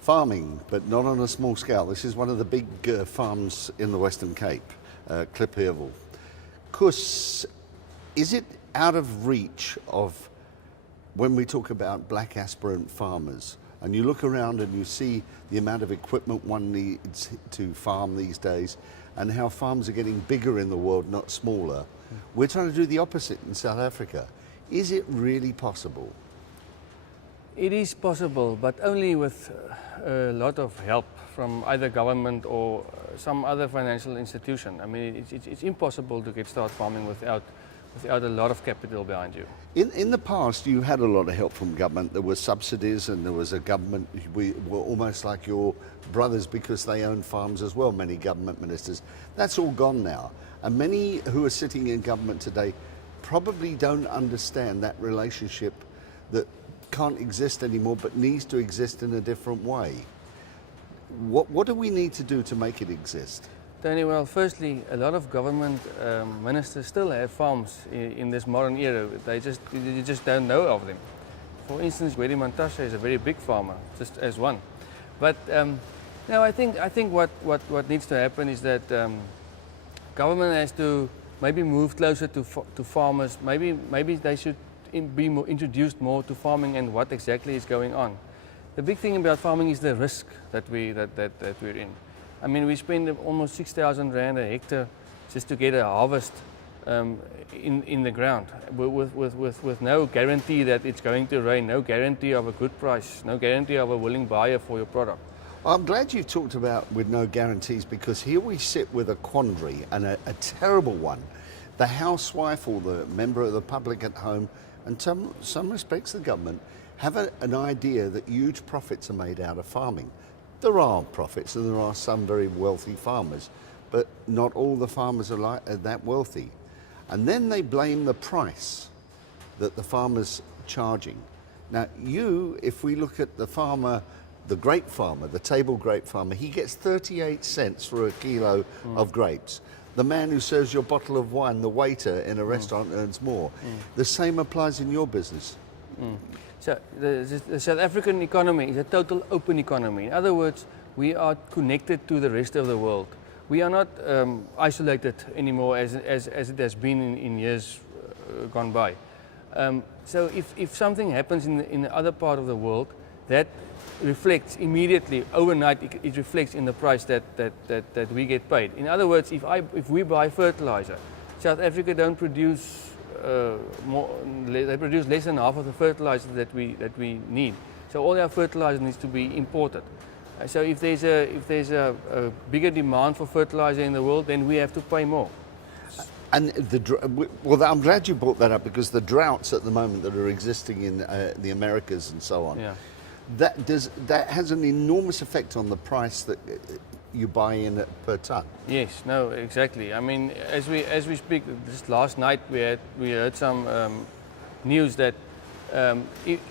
farming, but not on a small scale. This is one of the big farms in the Western Cape, Klippheuvel. Koos, is it out of reach of, when we talk about black aspirant farmers, and you look around and you see the amount of equipment one needs to farm these days, and how farms are getting bigger in the world, not smaller, we're trying to do the opposite in South Africa. Is it really possible? It is possible, but only with a lot of help from either government or some other financial institution. I mean, it's impossible to get started farming without a lot of capital behind you. In the past, you had a lot of help from government. There were subsidies, and there was a government. We were almost like your brothers because they owned farms as well, many government ministers. That's all gone now. And many who are sitting in government today probably don't understand that relationship that can't exist anymore but needs to exist in a different way. What do we need to do to make it exist? Tony, well, firstly, a lot of government ministers still have farms in this modern era. You just don't know of them. For instance, Gwedi Mantashe is a very big farmer, just as one. But no, I think what needs to happen is that government has to maybe move closer to farmers. Maybe they should be introduced more to farming and what exactly is going on. The big thing about farming is the risk that we're in. I mean, we spend almost 6,000 rand a hectare just to get a harvest in the ground with no guarantee that it's going to rain, no guarantee of a good price, no guarantee of a willing buyer for your product. I'm glad you've talked about with no guarantees, because here we sit with a quandary, and a terrible one. The housewife or the member of the public at home, and some respects the government, have an idea that huge profits are made out of farming. There are profits, and there are some very wealthy farmers, but not all the farmers are that wealthy. And then they blame the price that the farmer's charging. Now, if we look at the farmer, the grape farmer, the table grape farmer, he gets 38 cents for a kilo of grapes. The man who serves your bottle of wine, the waiter in a restaurant, earns more. The same applies in your business. So the South African economy is a total open economy. In other words, we are connected to the rest of the world. We are not isolated anymore as it has been in years gone by. So if something happens in the other part of the world, that reflects immediately, overnight, it reflects in the price that we get paid. In other words, if we buy fertilizer, South Africa don't produce they produce less than half of the fertilizer that we need. So all our fertilizer needs to be imported. So if there's a bigger demand for fertilizer in the world, then we have to pay more. And well, I'm glad you brought that up, because the droughts at the moment that are existing in the Americas and so on, that has an enormous effect on the price that you buy in per ton. Yes, no, exactly. I mean, as we speak, just last night we heard some news that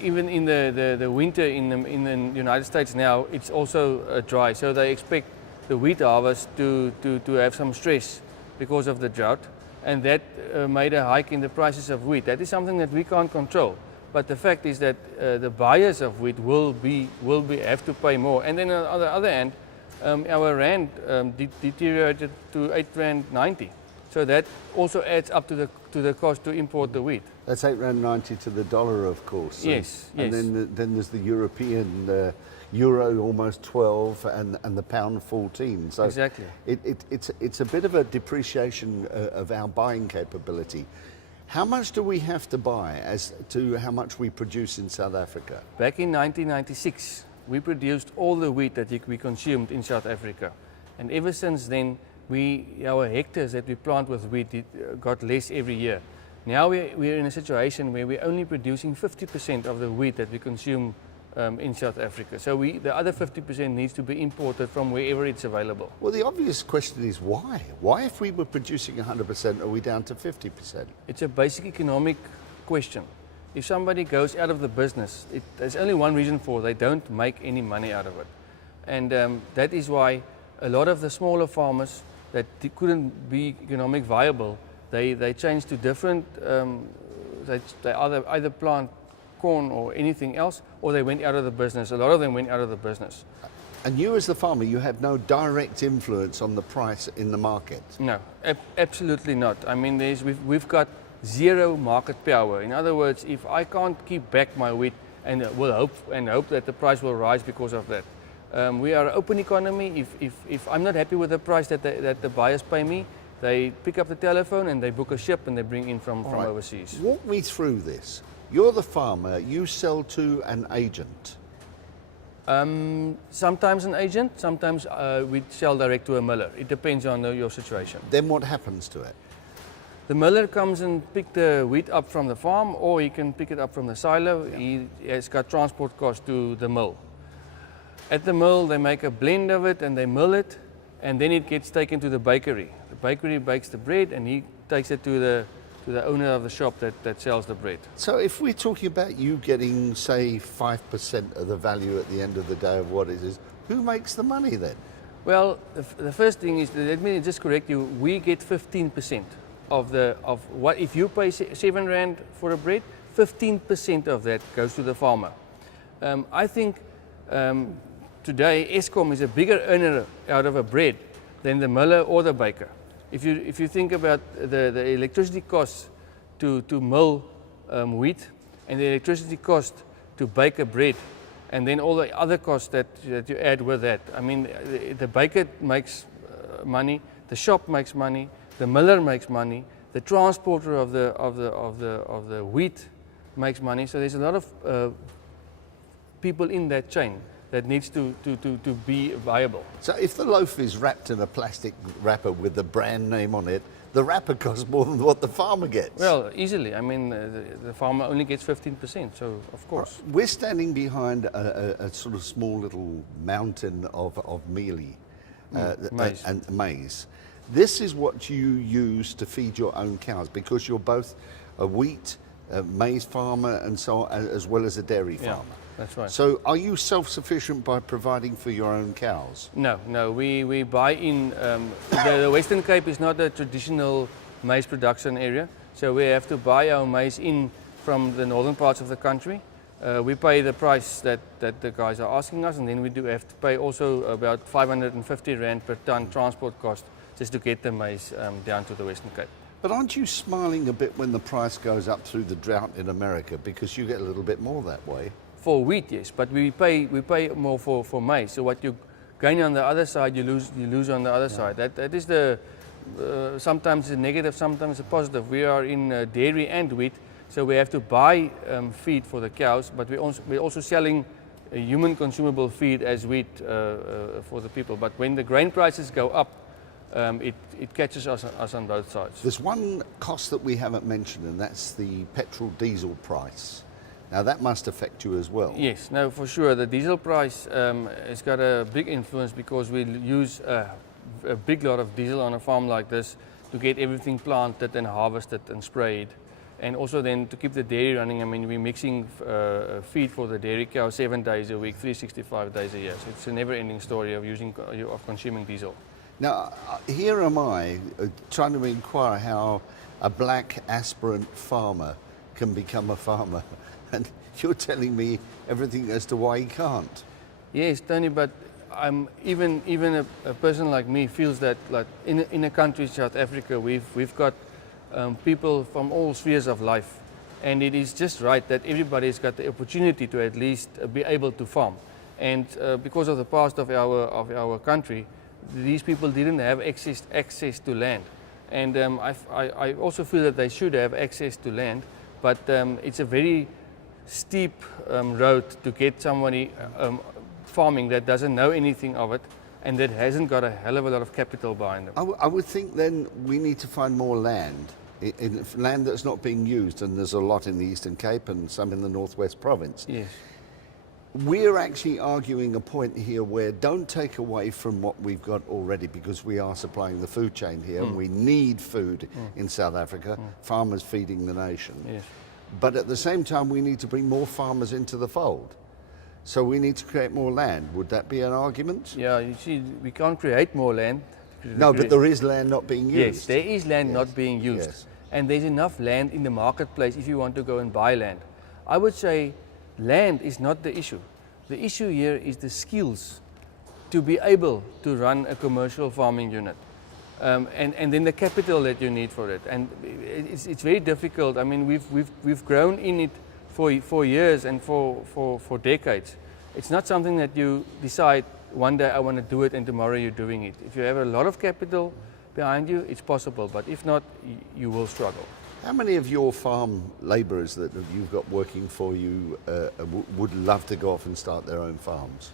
even in the winter in the United States now, it's also dry. So they expect the wheat harvest to have some stress because of the drought, and that made a hike in the prices of wheat. That is something that we can't control. But the fact is that the buyers of wheat will have to pay more. And then on the other hand, our rand deteriorated to 8.90 rand. So that also adds up to the cost to import the wheat. That's 8.90 rand to the dollar, of course. Yes, and then there's the European euro almost 12 and the pound 14. So exactly. It's a bit of a depreciation of our buying capability. How much do we have to buy as to how much we produce in South Africa? Back in 1996, we produced all the wheat that we consumed in South Africa. And ever since then, our hectares that we plant with wheat got less every year. Now we're in a situation where we're only producing 50% of the wheat that we consume in South Africa. So the other 50% needs to be imported from wherever it's available. Well, the obvious question is why? Why, if we were producing 100%, are we down to 50%? It's a basic economic question. If somebody goes out of the business, there's only one reason for it: they don't make any money out of it. And that is why a lot of the smaller farmers that couldn't be economic viable, they changed to different, they either plant corn or anything else, or they went out of the business. A lot of them went out of the business. And you as the farmer, you have no direct influence on the price in the market. No, absolutely not. I mean, we've got zero market power. In other words, if I can't keep back my wheat and hope that the price will rise because of that. We are an open economy. If I'm not happy with the price that the buyers pay me, they pick up the telephone and they book a ship and they bring in from Right. overseas. Walk me through this. You're the farmer, you sell to an agent. Sometimes an agent, sometimes we sell direct to a miller. It depends on your situation. Then what happens to it? The miller comes and pick the wheat up from the farm, or he can pick it up from the silo. He has got transport costs to the mill. At the mill, they make a blend of it and they mill it, and then it gets taken to the bakery. The bakery bakes the bread, and he takes it to the owner of the shop that sells the bread. So if we're talking about you getting, say, 5% of the value at the end of the day of what it is, who makes the money then? Well, the first thing is, let me just correct you, we get 15% of what, if you pay 7 Rand for a bread, 15% of that goes to the farmer. I think today Eskom is a bigger earner out of a bread than the miller or the baker. If you think about the electricity costs to mill wheat and the electricity cost to bake a bread, and then all the other costs that you add with that. I mean, the baker makes money, the shop makes money, the miller makes money, the transporter of the wheat makes money. So there's a lot of people in that chain that needs to be viable. So if the loaf is wrapped in a plastic wrapper with the brand name on it, the wrapper costs more than what the farmer gets. Well, easily. I mean, the farmer only gets 15%, so of course. We're standing behind a sort of small little mountain of mealie maize. and maize. This is what you use to feed your own cows, because you're both a wheat, a maize farmer, and so on, as well as a dairy farmer. That's right. So are you self-sufficient by providing for your own cows? No, we buy in, the Western Cape is not a traditional maize production area, so we have to buy our maize in from the northern parts of the country. We pay the price that the guys are asking us, and then we do have to pay also about 550 Rand per ton transport cost just to get the maize down to the Western Cape. But aren't you smiling a bit when the price goes up through the drought in America, because you get a little bit more that way? For wheat, yes, but we pay more for maize. So what you gain on the other side, you lose on the other side. That is the sometimes a negative, sometimes a positive. We are in dairy and wheat, so we have to buy feed for the cows, but we're also selling human consumable feed as wheat for the people. But when the grain prices go up, it catches us on both sides. There's one cost that we haven't mentioned, and that's the petrol diesel price. Now that must affect you as well. Yes, no, for sure. The diesel price has got a big influence because we use a big lot of diesel on a farm like this to get everything planted and harvested and sprayed. And also then to keep the dairy running, I mean, we're mixing feed for the dairy cow 7 days a week, 365 days a year. So it's a never-ending story of consuming diesel. Now, here am I trying to inquire how a black aspirant farmer can become a farmer. And you're telling me everything as to why he can't. Yes, Tony, but even a person like me feels that, like in a country, South Africa, we've got people from all spheres of life, and it is just right that everybody's got the opportunity to at least be able to farm. And because of the past of our country, these people didn't have access to land, and I also feel that they should have access to land, but it's a very steep road to get somebody farming that doesn't know anything of it and that hasn't got a hell of a lot of capital behind them. I would think then we need to find more land, land that's not being used, and there's a lot in the Eastern Cape and some in the Northwest Province. Yes. We're actually arguing a point here where don't take away from what we've got already, because we are supplying the food chain here and we need food in South Africa, farmers feeding the nation. Yes. But at the same time, we need to bring more farmers into the fold. So we need to create more land. Would that be an argument? Yeah, you see, we can't create more land. No, but there is land not being used. Yes, there is land not being used. Yes. And there's enough land in the marketplace if you want to go and buy land. I would say land is not the issue. The issue here is the skills to be able to run a commercial farming unit. And then the capital that you need for it. And it's very difficult. I mean, we've grown in it for years and for decades. It's not something that you decide one day I want to do it and tomorrow you're doing it. If you have a lot of capital behind you, it's possible. But if not, you will struggle. How many of your farm labourers that you've got working for you would love to go off and start their own farms?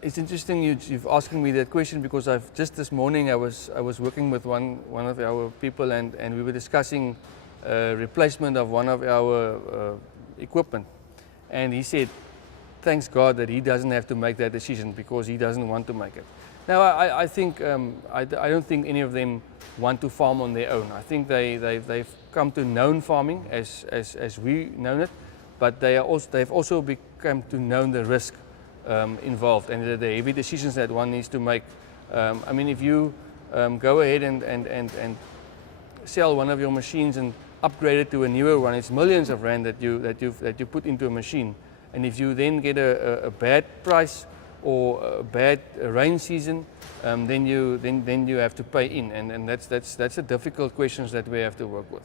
It's interesting you've asking me that question because just this morning I was working with one of our people and we were discussing replacement of one of our equipment, and he said, thanks God that he doesn't have to make that decision because he doesn't want to make it. Now I think I don't think any of them want to farm on their own. I think they've come to know farming as we know it, but they've also become to know the risk involved and the heavy decisions that one needs to make. I mean, if you go ahead and sell one of your machines and upgrade it to a newer one, it's millions of rand that you put into a machine. And if you then get a bad price or a bad rain season, then you have to pay in, and that's a difficult questions that we have to work with.